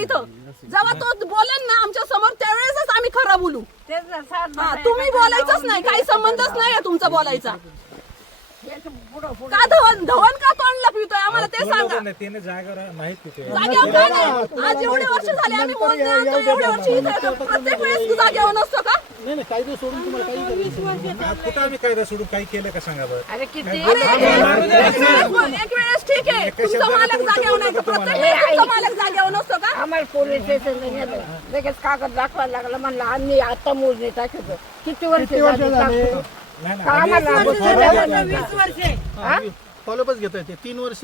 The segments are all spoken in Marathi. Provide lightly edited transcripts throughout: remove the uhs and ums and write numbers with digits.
इथं. जेव्हा तो बोलेल ना आमच्या समोर त्यावेळेसच आम्ही खरं बोलू. तुम्ही बोलायचंच नाही, काही संबंधच नाही तुमचा बोलायचा. का धवन का तोंड लपवितोय आम्हाला ते सांगा. जागेवर का नाही? आज एवढे वर्ष झाले आम्ही मोजणे आणतो, एवढे वर्ष इथे प्रत्येक वेळेस जागेवर नसतो का? नाही कायदा सोडून तुम्हाला काही कुठं आम्ही कायदा सोडून काही केलं का सांगा बरं. एक वेळेस ठीक आहे तुमचा मालक जागेवर नाही तर प्रत्येक वेळेस तुमचा मालक जागेवर नसतो का? आम्हाला पोलीस स्टेशनला नेलं, लगेच कागद दाखवायला लागला. म्हणलं आम्ही आता मोजणी टाकतो. किती वर्ष झाली? फॉलोअपच घेता येते 3 वर्ष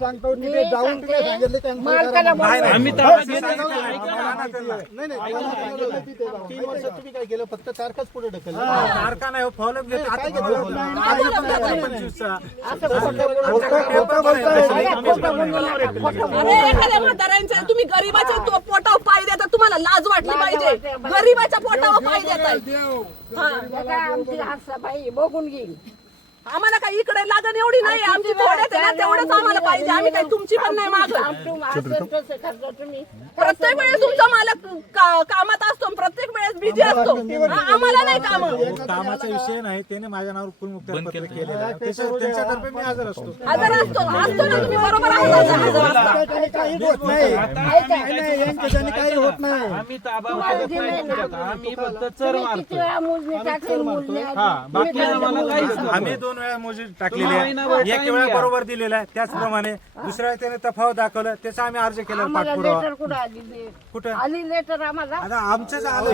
सांगतो जाऊन तुम्ही सांगितले 3 वर्ष तुम्ही काय केलं फक्त तारखाच पुढे ढकललं. तारखा नाही फॉलोअप घेतो अरे एखाद्या म्हाताऱ्यांच्या तुम्ही गरीबाच्या पोटावर पाय देता, तुम्हाला लाज वाटली पाहिजे. गरीबाच्या पोटावर पाय देताय. आमची आसाबाई बघून घेईल. आम्हाला काही इकडे लागण एवढी नाही, आमची थोड्याच आहे ना, तेवढंच आम्हाला पाहिजे. आम्ही काही तुमची पण नाही मागत. प्रत्येक वेळेस तुमचा मालक कामात असतो, प्रत्येक वेळेस बिझी असतो. आम्हाला नाही काम. कामाचा विषय नाही, त्याने माझ्या नावावर कुलमुक्त्यार केलेलं आहे. त्यांच्यातर्फे मी हजर असतो. हजर असतो ना तुम्ही, बरोबर हजर असता. काही होत नाही, काही होत नाही. आम्ही ताबा आम्ही फक्त चर मारतो. मोजणी टाकली मोजणी बाकी आम्हाला काहीच आम्ही 2 वेळा मोजणी टाकलेली आहे, 1 वेळा बरोबर दिलेला आहे. त्याचप्रमाणे दुसऱ्या त्याने तफावत दाखवलं, त्याचा आम्ही अर्ज केला पाठपुरावा. लेटर कुठं आली? कुठं आली लेटर आम्हाला. आता आमचंच आलं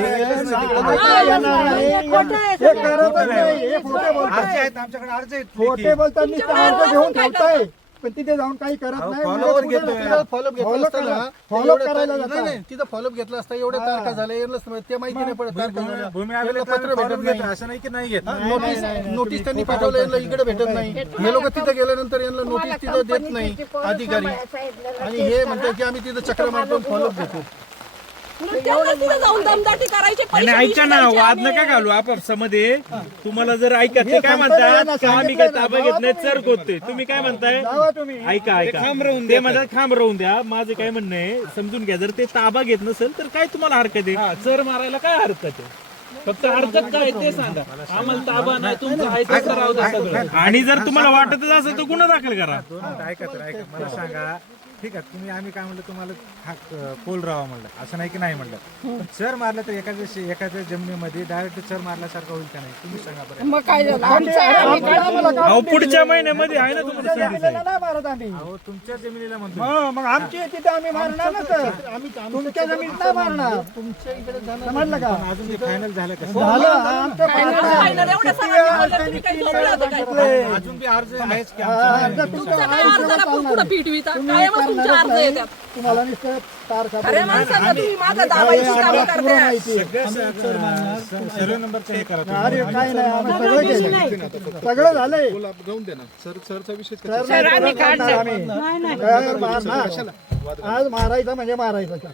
आमच्याकडे अर्ज आहेत. खोटे बोलताना अर्ज घेऊन ठेवताय पण तिथे जाऊन काही करत नाही. फॉलोअप घेतोय. फॉलोअप घेतला असताना फॉलोअप करायला नाही तिथं फॉलोअप घेतला असता एवढ्या तारखा झाल्या ते माहिती नाही पडत. तारखा भूमी यांना पत्र भेटत नाही, असं नाही की नाही घेत. नोटीस त्यांनी पाठवलं, यांना इकडे भेटत नाही. हे लोक तिथे गेल्यानंतर यांना नोटीस तिथं देत नाही अधिकारी. आणि हे म्हणतात की आम्ही तिथं चक्र मारतो फॉलोअप घेतो. जाऊन दमदाटी करायची. ऐका ना, वाद नका घालू आपापसामध्ये. तुम्हाला जर ऐका ते काय म्हणतात का आम्ही काय ताबा घेत नाही, चर खोदतोय. तुम्ही काय म्हणताय? ऐका खांब राहून ते म्हणतात खांब राहून द्या. माझं काय म्हणणं आहे समजून घ्या, जर ते ताबा घेत नसेल तर काय तुम्हाला हरकत आहे? चर मारायला काय हरकत आहे? फक्त हरकत काय ते सांगा. आम्हाला ताबा नाही, तुमचं आहे तसं राहू द्या सगळं. आणि जर तुम्हाला वाटतच असेल तर गुन्हा दाखल करा. ऐका मला सांगा. ठीक आहे, तुम्ही आम्ही काय म्हणलं तुम्हाला पोल राहावा म्हणलं, असं नाही की नाही म्हणलं. पण चर मारलं तर एखाद्या जमिनीमध्ये डायरेक्ट चर मारल्यासारखं होईल का नाही? तुम्ही सांगा बरं. मग काय झालं? पुढच्या महिन्यामध्ये आहे ना तुमच्या अहो तुमच्या जमिनीला म्हणतो. मग आमची तिथे आम्ही मारणार ना सर. आम्ही तुमच्या जमिनीत नाही मारणार. तुमच्या इकडे समजलं का? अजून ते फायनल झालं का? झालं आमचं अजून बी अर्ज आहेच की पुढे पिटविता कायम तुमच्या अर्ज येतात. तुम्हाला नुसतं तारखा अरे माणसांना तुम्ही माझं दाबायची कामं करताय. सर्व नंबरचं हे करा. अरे काय नाही, आम्ही सगळं केलं, सगळं झालंय. आज मारायचा म्हणजे मारायचा.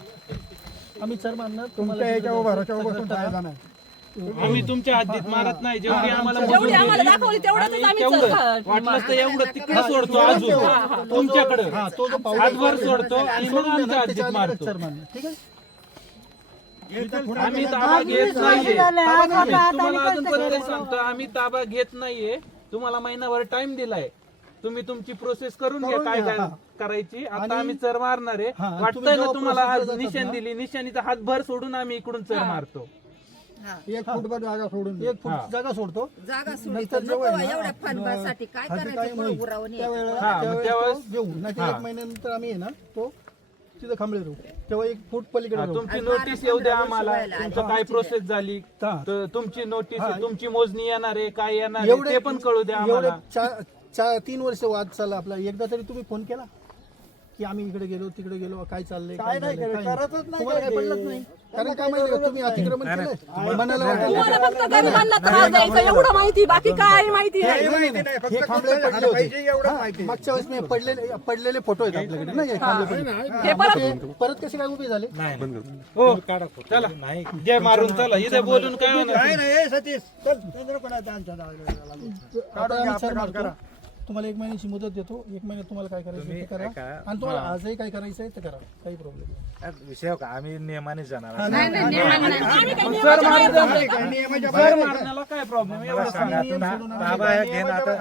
आम्ही सर मारणार तुमच्या याच्यावर भरोशावर बसून फायदा नाही. आम्ही तुमच्या हद्दीत मारत नाही. जेवढी आम्हाला जेवढी आम्हाला दाखवली तेवढंच आम्ही वाटलं तर एवढं तिकडे सोडतो, अजून तुमच्याकडे हातभर सोडतो आणि मग आमच्या हद्दीत मारतो. ठीक आहे. आम्ही ताबा घेत नाहीये. तुम्हाला अजून पण ते सांगतो, आम्ही ताबा घेत नाहीये. तुम्हाला महिनाभर टाइम दिलाय, तुम्ही तुमची प्रोसेस करून घ्या काय काय करायची. आता आम्ही चर मारणार आहे. वाटतंय ना तुम्हाला आज निशाण दिली, निशाणीचा हातभर सोडून आम्ही इकडून चर मारतो. 1 फूटभर जागा सोडून 1 फूट जागा सोडतो. नंतर घेऊ नाही 1 महिन्यानंतर आम्ही आहे ना तो तिथं खांबळे राहू. तेव्हा 1 फूट पलीकडे तुमची नोटीस येऊ द्या आम्हाला, तुमचं काय प्रोसेस झाली, तुमची नोटीस, तुमची मोजणी येणार आहे काय येणार आहे ते पण कळू द्या आम्हाला. 3 वर्ष वाद चालला आपला. एकदा तरी तुम्ही फोन केला की आम्ही इकडे गेलो तिकडे गेलो काय चाललंय काय नाही तुम्हाला काय पडलंच नाही. कारण काय माहिती का तुम्ही अतिक्रमण केलंय मनाला तुम्हाला फक्त गरिबांना त्रास द्यायचा एवढं माहिती, बाकी काय माहिती नाही. हे खांबळे पडले होते मागच्या वेळेस मी पडलेले फोटो आहेत आपल्याकडे ना. हे खांबळे पडले परत कसे काय उभे झाले? हो चला नाही जे मारून चला इथे बोलून काय होणार. तुम्हाला 1 महिन्याची मुदत देतो. 1 महिन्यात तुम्हाला काय करायचं तुम्ही ते करा. ऐका. आणि तुम्हाला आजही काय करायचं आहे ते करा, काही प्रॉब्लेम नाही. विषय का आम्ही नियमाने जाणार आम्ही काही नियमाच्या बाहेर जात नाही. काय प्रॉब्लेम मला सांगा, ताबा घेणं आता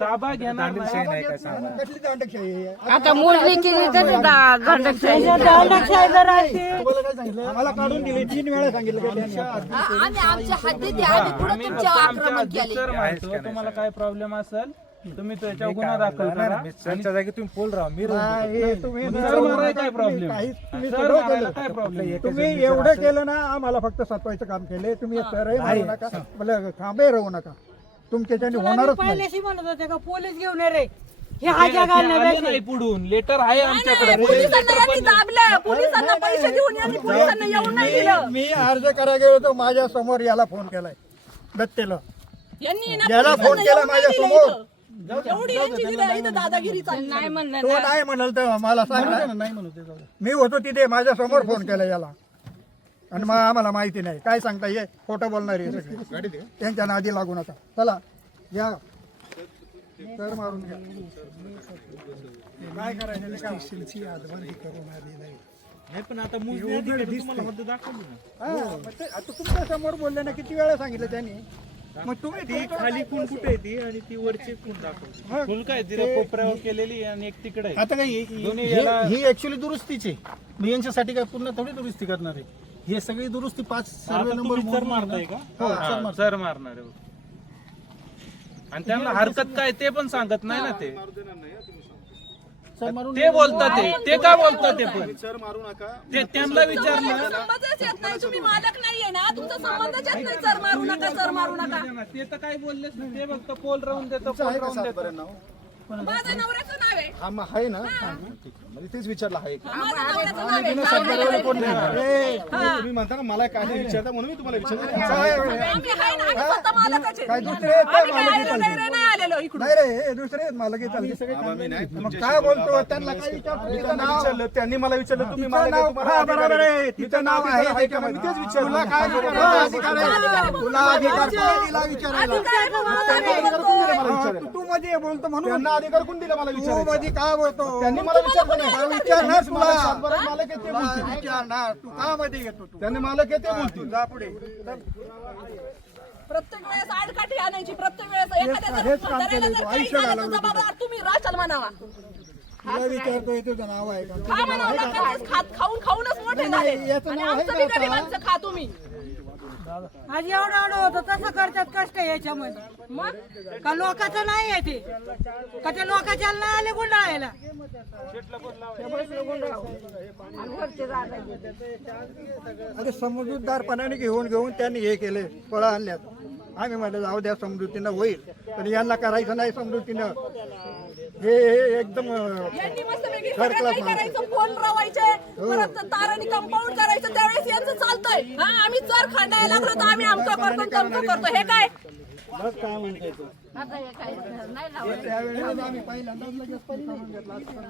ताबा घेणार दांडीशाही नाही काय सांगा. कसली दांडकशाही आहे? आता मोजणी केली तर दंडशाही. तुम्हाला काय सांगितलं? आम्हाला काढून दिले 3 वेळा सांगितलं की त्यांनी. आम्ही आमच्या हद्दीत आधी पुढे तुमच्यावर आक्रमण केले. तुम्हाला काय प्रॉब्लेम असेल तुम्ही त्याच्यावर गुन्हा दाखल करा. मी सरच्या जागी तुम्ही पोल राहा, मी राहून नाही, तुम्ही सर मारायला काय प्रॉब्लेम तुम्ही सर सगळं मारायला केलं. काय प्रॉब्लेम तुम्ही एवढं केलं ना, आम्हाला फक्त सतवायचं काम केले. तुम्ही सरही मारू नका, मला खांबे राहू नका. तुमच्याच्याने होणारच नाही. पहिल्याशी म्हणत होते का पोलीस घेऊन ये रे, हे हा जगा नाही पुढून लेटर आहे आमच्याकडे. पोलिसांना यांनी दाबलं. पोलिसांना पैसे देऊन यांनी पोलिसांना येऊन नाही दिलं. मी अर्ज करायला गेलो तो माझ्या समोर याला फोन केलाय, दत्तेला. यांनी ना याला फोन पोलिसांना केला येऊन नाही माझ्या दिलं समोर. इथं. एवढी यांची इथं दादागिरी चालली. नाही म्हणलं तो नाही म्हणाल तर मला सांग ना. नाही म्हणतो मी होतो तिथे, माझ्या समोर फोन केला याला. आणि मग आम्हाला माहिती नाही काय सांगता ये, खोटं बोलणार आहे सगळे. त्यांच्या नादी लागू नका. चला या तर मारून घ्या. काय करायचं ते करा. नाही पण आता मोजणी अधिकारी तुम्हाला हद्द दाखवली ना. हा, मग ते आता तुमच्या समोर बोलले ना, किती वेळा सांगितलं त्यांनी. मग तुम्ही ती खाली कोण कुठे आहे ती आणि ती वरची कोण दाखवली. फुल काय तिला कोपऱ्यावर केलेली आणि एक तिकडे आहे. आता काय ही ऍक्च्युअली दुरुस्तीची. मी यांच्यासाठी काय पूर्ण थोडी दुरुस्ती करणार आहे. हे सगळी दुरुस्ती 5 सर्वे आता नंबर तुम्ही चर मारताय का? हो, चर हा, मारताय. चर मारणार आहे. आणि त्यांना हरकत काय ते पण सांगत नाही ना. ते चर मारून ते बोलतात ते काय बोलतात ते पण ते त्यांना विचारलं संबंधच येत नाही. तुम्ही मालक नाहीये ना, तुमचा संबंधच येत नाही. चर मारू नका, चर मारू नका. ते तर काय बोललेच नाही. ते फक्त पोल राहून देतो पोल राहून देतो. माझ्या नवऱ्याचं नाव आहे. आहे ना म्हणजे तेच विचारलं आहे माझ्या नवऱ्याचं नाव आहे. तुम्ही म्हणता ना मला काय विचारता म्हणून मी तुम्हाला विचारलं आम्ही आहे ना, आम्ही स्वतः मालकच आहे. काय दुसरे आहेत आम्ही काय काय मालकी आयरन चालते? नाही आलेलो इकडून. नाही रे, हे दुसरे आहेत मालकी चालते. मग काय बोलतो त्यांना काय विचारतो? तिचं नाव विचारलं त्यांनी मला विचारलं तुम्ही तिचं मला काय नाव तुम्हाला हा, अधिकार बरोबर आहे? आहे. मी तिचं नाव आहे आहे का? मी तेच विचारलं. तुला काय अधिकार आहे? तुला अधिकार कोणी दिला विचारायला? काय बोलतो? मला विचारायला. तू मध्ये बोलतो म्हणून त्यांना अधिकार कोण दिला मला तू विचारायला? मध्ये काय बोलतो? त्यांनी मला विचारलं नाही. काय विचारणार तुला? सातबारा मालक आहे ते तुला बोलतील. विचारणार. तू का मध्ये येतो तू? त्यांनी मालक आहे ते बोलतील. जा पुढे. प्रत्येक वेळेस आडकाठी आणायची. प्रत्येक वेळेस एखाद्या हेच जर काम म्हाताऱ्याला केलं जर तू. काही आयुष्य झालं तर घालवलं जबाबदार तुम्ही राशाल म्हणावा. तुला विचारतोय तुझं नाव आहे का? खा म्हणावं लागतं. खाऊनच मोठे झाले. याचं आणि नाव आहे आमचं का बी आता? गरिबांचं खा तुम्ही. आज एवढं होतं तसं करतात कष्ट याच्यामध्ये. मग का लोकांचं नाही आहे ते, का ते लोकांच्या नाही आले गुंडाळायला. अरे समजूतदारपणाने घेऊन त्यांनी हे केले, फळं आणल्यात. आम्ही म्हटलं जाऊ द्या, समृद्धीनं होईल. पण यांना करायचं नाही समृद्धीनं. हे एकदम यांनी मस्तपैकी Third सगळं class काही माणसं. करायचं. फोन रवायचे, परत तारांनी कंपाऊंड करायचं. त्यावेळेस यांचं चालतंय. हा, आम्ही चर खांदायला लागलो तर आम्ही आमचं करतो तमचं करतो. हे काय बस काय म्हणते आता हे काय नाही लावत. त्यावेळेस आम्ही पहिल्यांदाच लगेच करून घेतला.